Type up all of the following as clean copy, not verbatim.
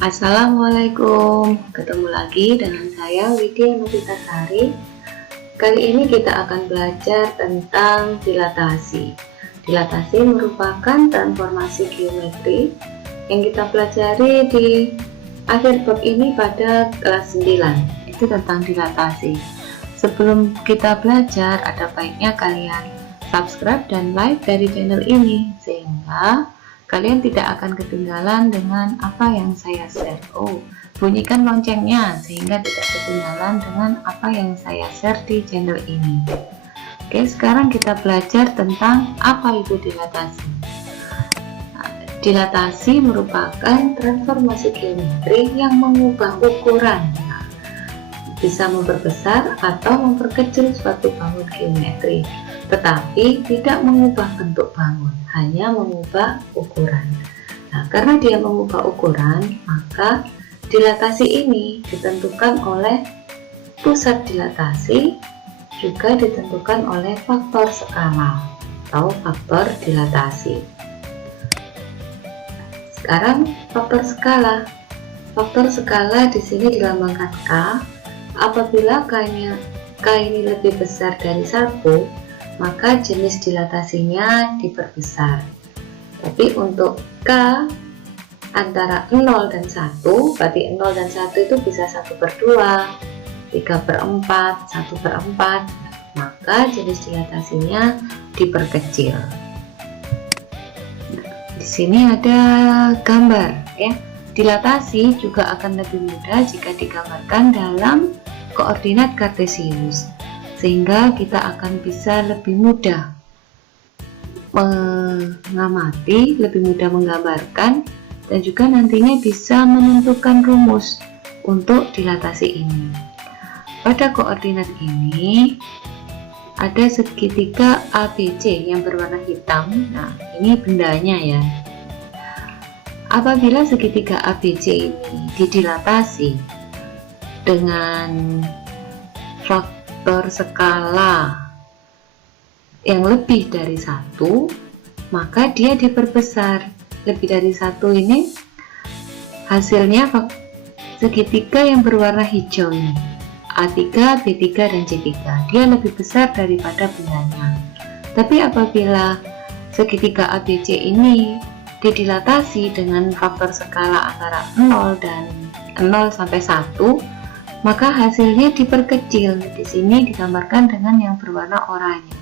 Assalamualaikum, ketemu lagi dengan saya Widya Novitasari. Kali ini kita akan belajar tentang dilatasi. Dilatasi merupakan transformasi geometri yang kita pelajari di akhir bab ini pada kelas 9. Itu tentang dilatasi. Sebelum kita belajar, ada baiknya kalian subscribe dan like dari channel ini sehingga kalian tidak akan ketinggalan dengan apa yang saya share. Bunyikan loncengnya sehingga tidak ketinggalan dengan apa yang saya share di channel ini. Oke, sekarang kita belajar tentang apa itu dilatasi. Dilatasi merupakan transformasi geometri yang mengubah ukuran, bisa memperbesar atau memperkecil suatu bangun geometri, tetapi tidak mengubah bentuk bangun, hanya mengubah ukuran. Karena dia mengubah ukuran, maka dilatasi ini ditentukan oleh pusat dilatasi, juga ditentukan oleh faktor skala atau faktor dilatasi. Sekarang faktor skala. Faktor skala di sini dilambangkan K. Apabila K ini lebih besar dari 1, maka jenis dilatasinya diperbesar. Tapi untuk K antara 0 dan 1, berarti 0 dan 1 itu bisa 1/2, 3/4, 1/4, maka jenis dilatasinya diperkecil. Di sini ada gambar ya. Dilatasi juga akan lebih mudah jika digambarkan dalam koordinat kartesius, sehingga kita akan bisa lebih mudah mengamati, lebih mudah menggambarkan, dan juga nantinya bisa menentukan rumus untuk dilatasi ini. Pada koordinat ini ada segitiga ABC yang berwarna hitam. Nah, ini bendanya ya. Apabila segitiga ABC ini didilatasi dengan faktor skala yang lebih dari 1, maka dia diperbesar. Lebih dari 1 ini hasilnya segitiga yang berwarna hijau ini, A3, B3, dan C3. Dia lebih besar daripada bendanya. Tapi apabila segitiga ABC ini didilatasi dengan faktor skala antara 0 sampai 1, maka hasilnya diperkecil. Di sini digambarkan dengan yang berwarna oranye.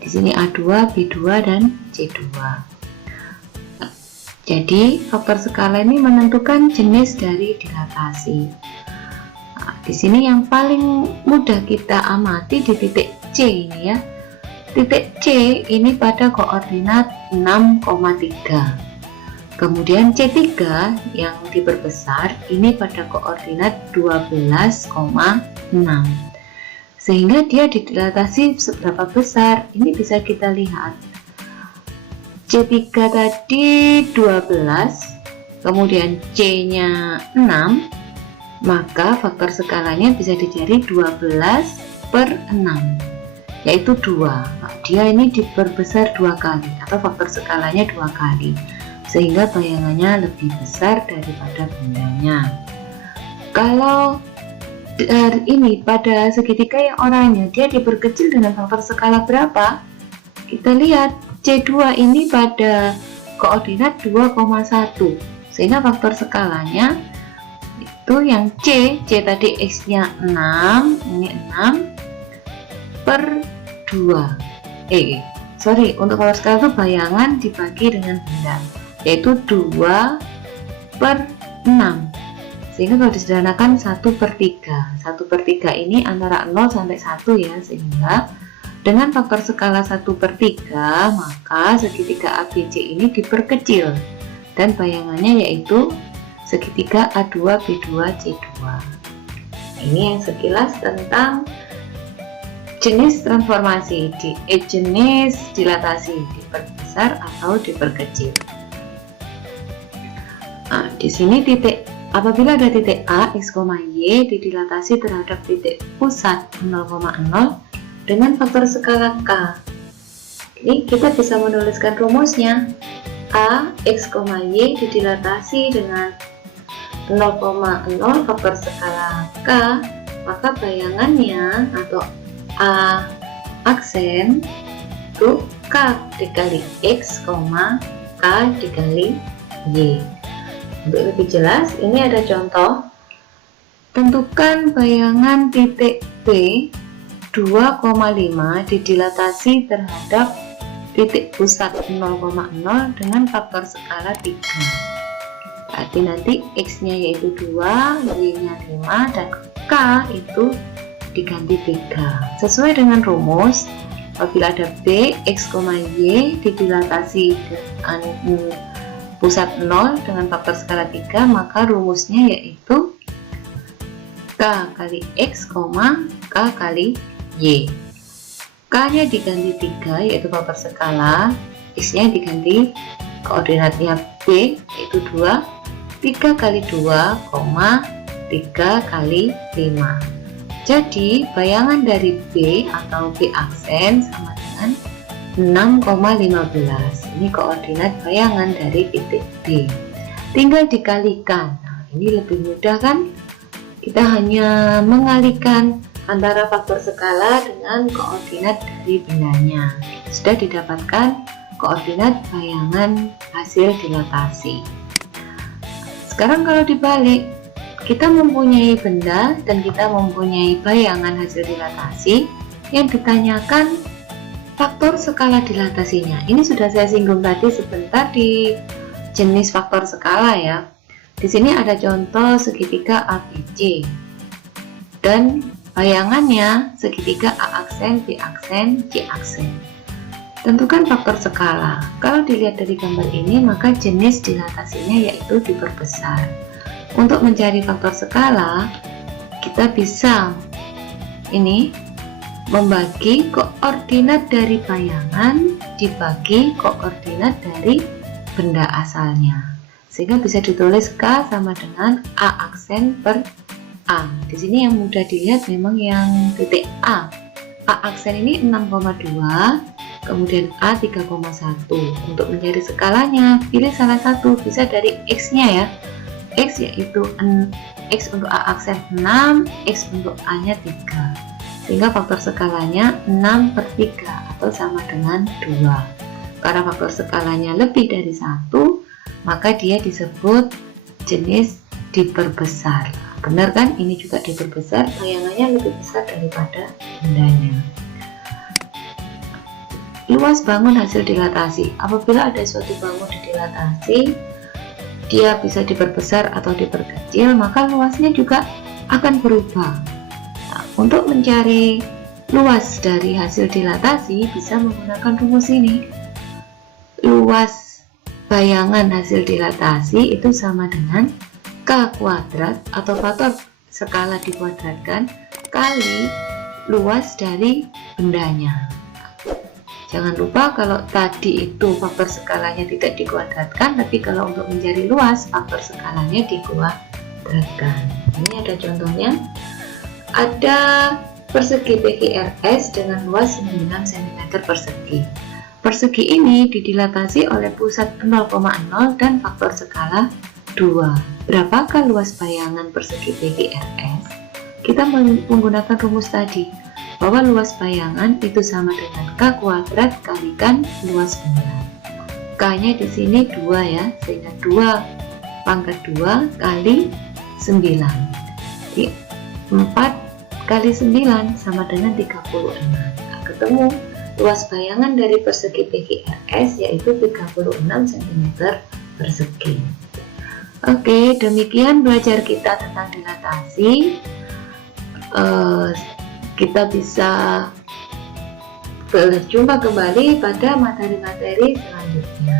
Di sini A2, B2, dan C2. Jadi faktor skala ini menentukan jenis dari dilatasi. Di sini yang paling mudah kita amati di titik C ini ya. Titik C ini pada koordinat 6,3. Kemudian C3 yang diperbesar ini pada koordinat 12,6. Sehingga dia didilatasi seberapa besar? Ini bisa kita lihat. C3 tadi 12, kemudian C-nya 6, maka faktor skalanya bisa dicari 12/6, yaitu 2. Dia ini diperbesar 2 kali atau faktor skalanya 2 kali, sehingga bayangannya lebih besar daripada bendanya. Kalau ini pada segitiga yang oranye, dia diperkecil dengan faktor skala berapa? Kita lihat C2 ini pada koordinat 2,1, sehingga faktor skalanya itu yang C tadi X-nya 6, ini 6/2. Untuk faktor skala itu bayangan dibagi dengan benda, yaitu 2/6. Sehingga kalau disederhanakan 1/3. 1/3 ini antara 0 sampai 1 ya, sehingga dengan faktor skala 1/3 maka segitiga ABC ini diperkecil dan bayangannya yaitu segitiga A2, B2, C2. Ini yang sekilas tentang jenis transformasi jenis dilatasi, diperbesar atau diperkecil. Di sini apabila ada titik A, X, Y didilatasi terhadap titik pusat 0,0 dengan faktor skala K. Ini kita bisa menuliskan rumusnya. A, X, Y didilatasi dengan 0,0 faktor skala K, maka bayangannya atau A aksen itu K dikali X, K dikali Y. Untuk lebih jelas, ini ada contoh. Tentukan bayangan titik B 2,5 didilatasi terhadap titik pusat 0,0 dengan faktor skala 3. Berarti nanti X nya yaitu 2, Y nya 5, dan K itu diganti 3. Sesuai dengan rumus, apabila ada B, X, Y didilatasi dengan pusat 0 dengan faktor skala 3, maka rumusnya yaitu K kali X, K kali Y. K nya diganti 3 yaitu faktor skala, X nya diganti koordinatnya B yaitu 2, 3 kali 2, 3 kali 5. Jadi bayangan dari B atau B aksen sama dengan 6,15. Ini koordinat bayangan dari titik B. Tinggal dikalikan. Nah, ini lebih mudah kan? Kita hanya mengalikan antara faktor skala dengan koordinat dari bendanya. Sudah didapatkan koordinat bayangan hasil dilatasi. Sekarang kalau dibalik, kita mempunyai benda dan kita mempunyai bayangan hasil dilatasi, yang ditanyakan faktor skala dilatasinya. Ini sudah saya singgung tadi sebentar di jenis faktor skala ya. Di sini ada contoh segitiga ABC dan bayangannya segitiga A aksen, B aksen, C aksen. Tentukan faktor skala. Kalau dilihat dari gambar ini, maka jenis dilatasinya yaitu diperbesar. Untuk mencari faktor skala, kita bisa ini membagi koordinat dari bayangan dibagi koordinat dari benda asalnya, sehingga bisa ditulis K sama dengan A aksen per A. Di sini yang mudah dilihat memang yang titik A. A aksen ini 6,2, kemudian A 3,1. Untuk mencari skalanya, pilih salah satu, bisa dari X-nya ya. X yaitu X untuk A aksen 6, X untuk A-nya 3. Sehingga faktor skalanya 6 per 3 atau sama dengan 2. Karena faktor skalanya lebih dari 1, maka dia disebut jenis diperbesar. Benar kan? Ini juga diperbesar, bayangannya lebih besar daripada bendanya. Luas bangun hasil dilatasi. Apabila ada suatu bangun didilatasi, dia bisa diperbesar atau diperkecil, maka luasnya juga akan berubah. Nah, untuk mencari luas dari hasil dilatasi bisa menggunakan rumus ini. Luas bayangan hasil dilatasi itu sama dengan K kuadrat atau faktor skala dikuadratkan kali luas dari bendanya. Jangan lupa kalau tadi itu faktor skalanya tidak dikuadratkan, tapi kalau untuk mencari luas faktor skalanya dikuadratkan. Ini ada contohnya. Ada persegi PQRS dengan luas 9 cm persegi. Persegi ini didilatasi oleh pusat 0,0 dan faktor skala 2. Berapakah luas bayangan persegi PQRS? Kita menggunakan rumus tadi, bahwa luas bayangan itu sama dengan K kuadrat kalikan luas benda. K-nya di sini 2 ya, sehingga 2 pangkat 2 kali 9. Jadi 4 kali 9 sama dengan 36. Nah, ketemu luas bayangan dari persegi PQRS yaitu 36 cm persegi. Oke, demikian belajar kita tentang dilatasi. Kita bisa berjumpa kembali pada materi-materi selanjutnya.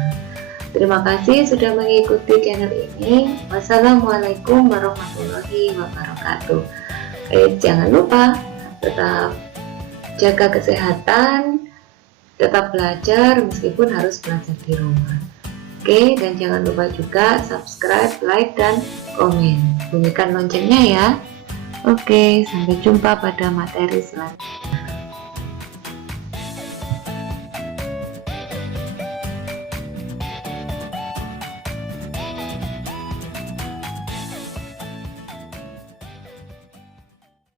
Terima kasih sudah mengikuti channel ini. Wassalamualaikum warahmatullahi wabarakatuh. Jangan lupa tetap jaga kesehatan, tetap belajar meskipun harus belajar di rumah. Oke, dan jangan lupa juga subscribe, like, dan komen. Bunyikan loncengnya ya. Oke, sampai jumpa pada materi selanjutnya.